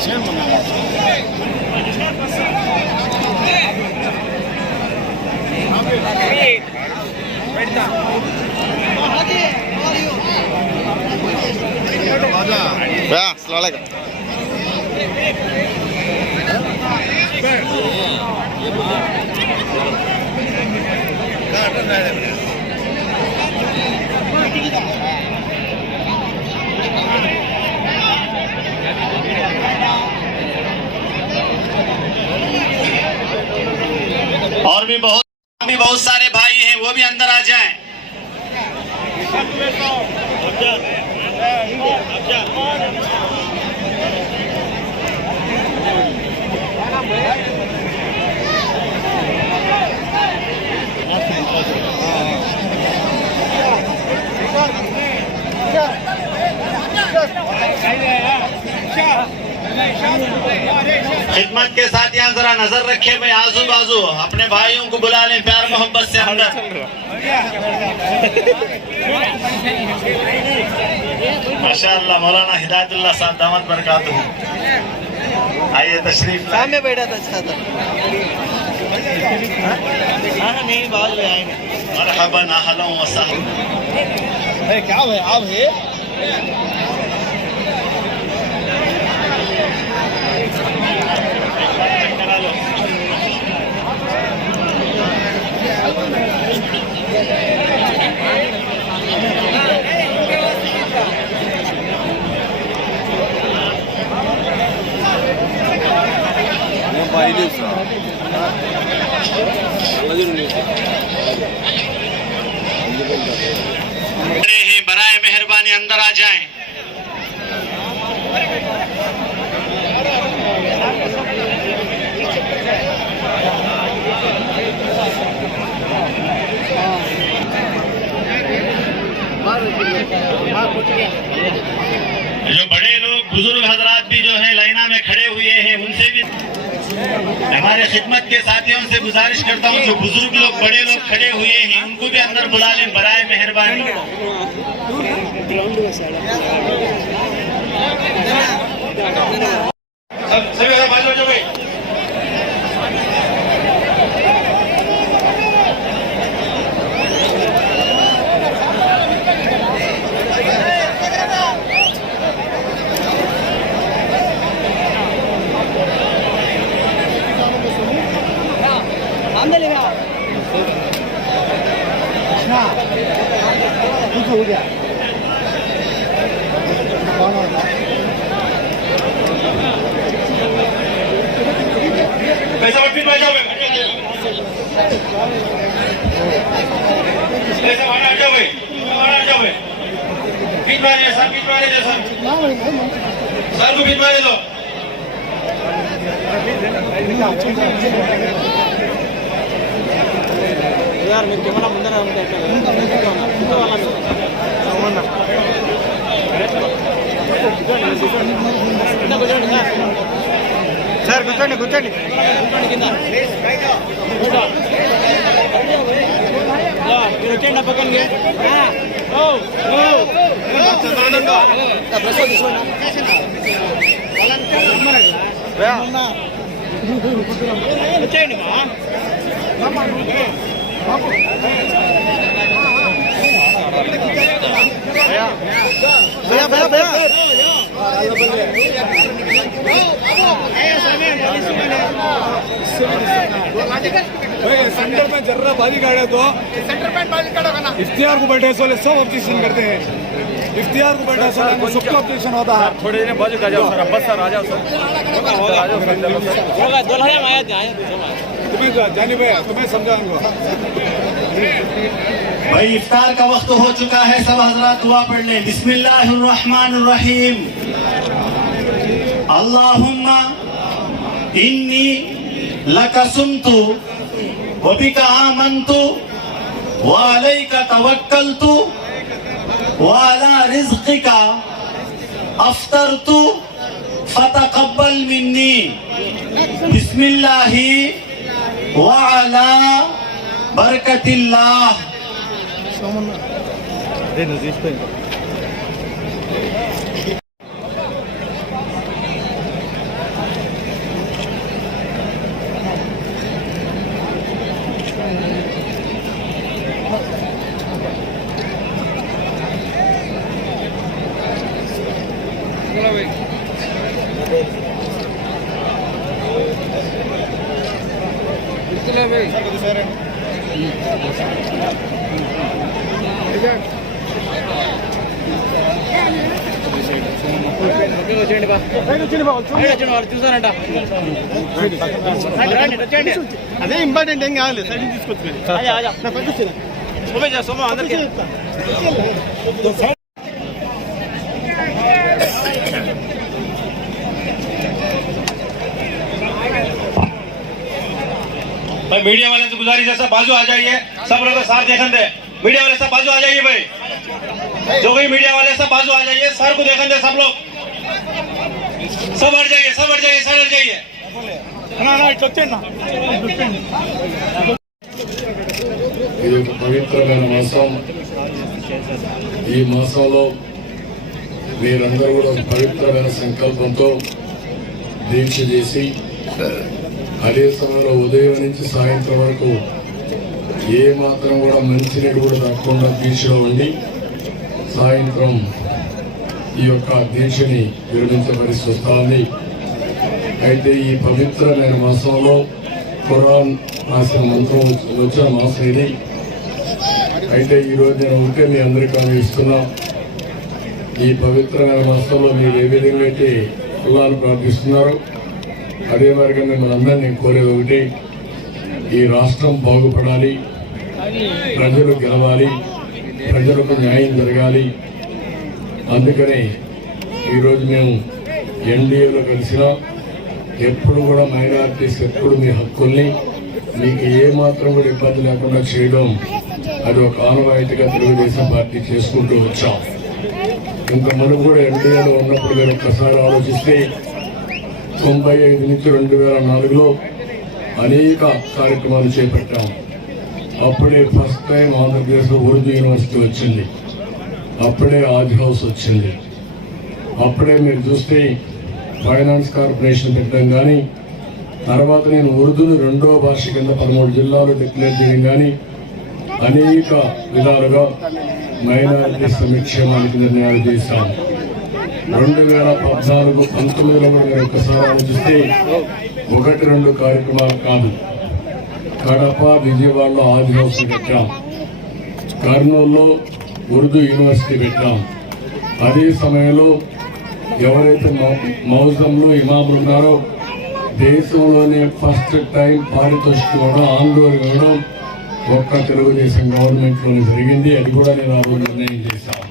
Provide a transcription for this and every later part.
全部流す。ہے اور بھی بہت بھی بہت سارے بھائی ہیں وہ بھی اندر آ جائیں۔ جماعت کے ساتھ یہاں ذرا نظر رکھے بھائی آزو بازو اپنے بھائیوں کو بلا لیں پیار محبت سے اندر ماشاءاللہ مولانا ہدایت اللہ صاحب دامت برکات ہوں۔ آئیے تشریف سامنے بیٹھا تھا اچھا تھا۔ ہاں، نہیں بعد میں آئیں گے۔ مرحبا اہلا وسہلا کیا ہے؟ آپ ہے ہی برائے مہربانی اندر آ جائیں۔ جو بڑے لوگ، بزرگ حضرات بھی جو ہے لائنہ میں کھڑے ہوئے ہیں، ان سے بھی ہمارے خدمت کے ساتھیوں سے گزارش کرتا ہوں جو بزرگ لوگ بڑے لوگ کھڑے ہوئے ہیں ان کو بھی اندر بلا لیں برائے مہربانی۔ 자, 이거 어디야? 만원. 회사 앞에 맞아, 왜? 회사 많이 앉아, 왜? 많이 앉아, 왜? 빈말이야, 산 빈말이야, 산. 산도 빈말이야, 너. Sir మీరు camera ముందర sir కూర్చోండి కూర్చోండి. మీరు వచ్చేయండి పక్కనకి. వచ్చేయండి భయా భయా سینٹر میں جرا بازی گاڑے تو اختیار کو بیٹھے سولے سب آپریشن کرتے ہیں اختیار کو بیٹھے سولے سب کو آپریشن ہوتا ہے تھوڑے بازو کا جاؤ سر ابس سر آ جاؤ سر تمہیں جانب ہے، تمہیں سمجھاؤں گا۔ بھائی، افطار کا وقت ہو چکا ہے، سب حضرات دعا پڑھ لیں۔ بسم اللہ الرحمن الرحیم۔ اللہم انی لکا سمتو وبکا آمنتو وعلیکا توکلتو وعلا رزقکا افطرتو فتقبل منی۔ بسم اللہ وعلى بركة الله అదే ఇంపార్టెంట్ ఏం కావాలి? సైడ్ తీసుకొచ్చి ఆజా, ఆజా. ఓపెన్ చేస్తా సోమ అందరికీ. میڈیا والے سے گزاری ہے سب بازو آ جائیے سب لوگ سار دیکھن دے میڈیا والے سب بازو آ جائیے بھائی جو بھی میڈیا والے سب بازو آ جائیے سر کو دیکھن دے سب لوگ سب ہٹ جائیے سب ہٹ جائیے سر ہٹ جائیے ఇది ఒక పవిత్రమైన మాసం ఈ మాసంలో మీరందరూ కూడా పవిత్రమైన సంకల్పంతో దీక్ష చేసి అదే సమయంలో ఉదయం నుంచి సాయంత్రం వరకు ఏ మాత్రం కూడా మంచినీడు కూడా తప్పకుండా బీచ్లో ఉండి సాయంత్రం ఈ యొక్క దీక్షని విరమించవలసి అయితే ఈ పవిత్రమైన మాసంలో ఖురాన్ రాసిన మంత్రం వచ్చిన మాసం ఇది. అయితే ఈరోజు నేను ఉంటే మీ అందరికీ అందిస్తున్నా ఈ పవిత్రమైన మాసంలో మీరు ఏ విధంగా అయితే కులాలు ప్రార్థిస్తున్నారో అదే మార్గం మిమ్మల్ని అందరూ నేను కోరేది ఒకటి ఈ రాష్ట్రం బాగుపడాలి ప్రజలు గెలవాలి ప్రజలకు న్యాయం జరగాలి. అందుకని ఈరోజు మేము ఎన్డీఏలో కలిసినా ఎప్పుడు కూడా మైనారిటీస్ ఎప్పుడు మీ హక్కుల్ని మీకు ఏమాత్రం కూడా ఇబ్బంది లేకుండా చేయడం అది ఒక ఆనవాయితీగా తెలుగుదేశం పార్టీ చేసుకుంటూ వచ్చాం. ఇంకా మనం కూడా ఎన్డీఏలో ఉన్నప్పుడు మీరు ఒక్కసారి ఆలోచిస్తే తొంభై ఐదు నుంచి రెండు వేల నాలుగులో అనేక కార్యక్రమాలు చేపట్టాము అప్పుడే ఫస్ట్ టైం ఆంధ్రప్రదేశ్లో ఉర్దూ యూనివర్సిటీ వచ్చింది. అప్పుడే ఆజ్ హౌస్ వచ్చింది. అప్పుడే మీరు చూస్తే ఫైనాన్స్ కార్పొరేషన్ పెట్టడం కానీ తర్వాత నేను ఉర్దూను రెండో భాష కింద పదమూడు జిల్లాలు డిక్లేర్ చేయడం కానీ అనేక విధాలుగా మైనారిటీ సంక్షేమానికి నిర్ణయాలు చేశాను రెండు వేల పద్నాలుగు పంతొమ్మిదిలో కూడా మీరు ఒక్కసారి ఆలోచిస్తే ఒకటి రెండు కార్యక్రమాలు కాదు. కడప విజయవాడలో ఆది పెట్టాం. కర్నూలులో ఉర్దూ యూనివర్సిటీ పెట్టాం. అదే సమయంలో ఎవరైతే మౌజంలో ఇమాములు ఉన్నారో దేశంలోనే ఫస్ట్ టైం పారితోషికం ఇవ్వడం ఆందోళన ఇవ్వడం ఒక్క తెలుగుదేశం గవర్నమెంట్లోనే జరిగింది. అది కూడా నేను ఆ రోజు నిర్ణయం చేశాను.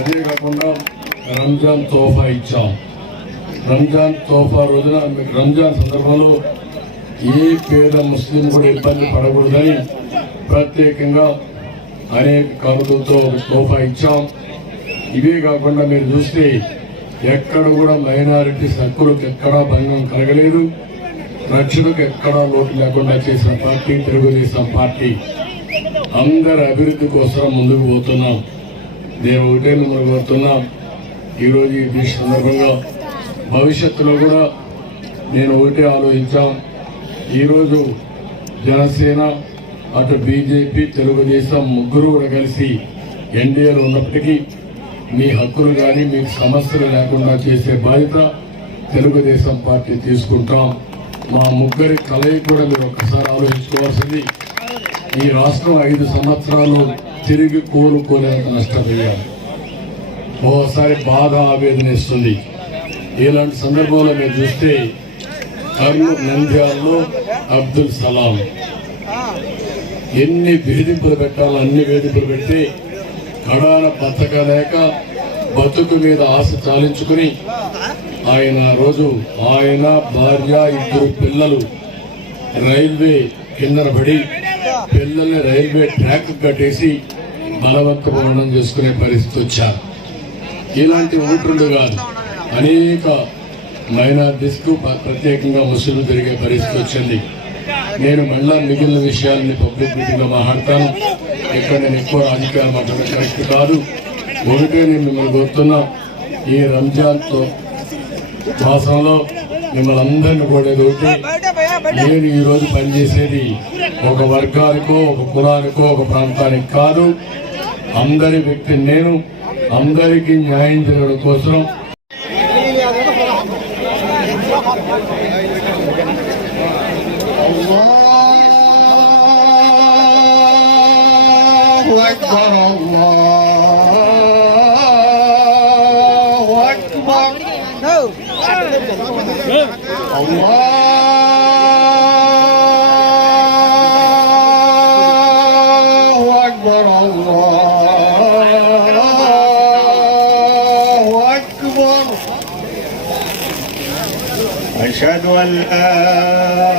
అదే కాకుండా రంజాన్ తోఫా ఇచ్చాం. రంజాన్ తోఫా రోజున రంజాన్ సందర్భంలో ఏ పేద ముస్లిం కూడా ఇబ్బంది పడకూడదని ప్రత్యేకంగా అనేక కానుకలతో తోఫా ఇచ్చాం. ఇవే కాకుండా మీరు చూస్తే ఎక్కడ కూడా మైనారిటీస్ హక్కులకు ఎక్కడా భంగం కలగలేదు. రక్షణకు ఎక్కడా లోటు లేకుండా చేసిన పార్టీ తెలుగుదేశం పార్టీ. అందరి అభివృద్ధి కోసం ముందుకు పోతున్నాం. నేను ఒకటే మిమ్మల్ని కోరుతున్నా ఈరోజు ఈ సందర్భంగా భవిష్యత్తులో కూడా నేను ఒకటే ఆలోచించాం. ఈరోజు జనసేన అటు బీజేపీ తెలుగుదేశం ముగ్గురు కూడా కలిసి ఎన్డీఏలో ఉన్నప్పటికీ మీ హక్కులు కానీ మీకు సమస్యలు లేకుండా చేసే బాధ్యత తెలుగుదేశం పార్టీ తీసుకుంటాం. మా ముగ్గురి కలయిక కూడా మీరు ఒక్కసారి ఆలోచించుకోవాల్సింది ఈ రాష్ట్రం ఐదు సంవత్సరాలు తిరిగి కోలుకోలేక నష్టపోయారు ఓసారి బాధ ఆవేదన ఇస్తుంది. ఇలాంటి సందర్భంలో మీరు చూస్తే కర్నూలు నంద్యాలలో అబ్దుల్ సలాం. ఎన్ని వేధింపులు పెట్టాలో అన్ని వేధింపులు పెట్టి కడాన బతకలేక బతుకు మీద ఆశ చాలించుకుని ఆయన ఆ రోజు ఆయన భార్య ఇద్దరు పిల్లలు రైల్వే కిందన పడి పిల్లల్ని రైల్వే ట్రాక్ కట్టేసి బలవంత మరణం చేసుకునే పరిస్థితి వచ్చారు. ఇలాంటి ఓటర్లు కాదు. అనేక మైనార్టీస్కు ప్రత్యేకంగా ముస్లింలు తిరిగే పరిస్థితి వచ్చింది. నేను మళ్ళా మిగిలిన విషయాలని పబ్లిక్ మీటింగ్లో మాట్లాడతాను. ఇక్కడ నేను ఎక్కువ రాజకీయాలు మాట్లాడడం కరెక్ట్ కాదు. ఒకటే నేను మిమ్మల్ని కోరుతున్నా. ఈ రంజాన్తో మాసంలో మిమ్మల్ని అందరిని కూడా ఒకటి నేను ఈరోజు పనిచేసేది ఒక వర్గానికో ఒక కులానికో ఒక ప్రాంతానికి కాదు. అందరి వ్యక్తి నేను. امکی کی ذائن سے والآخرة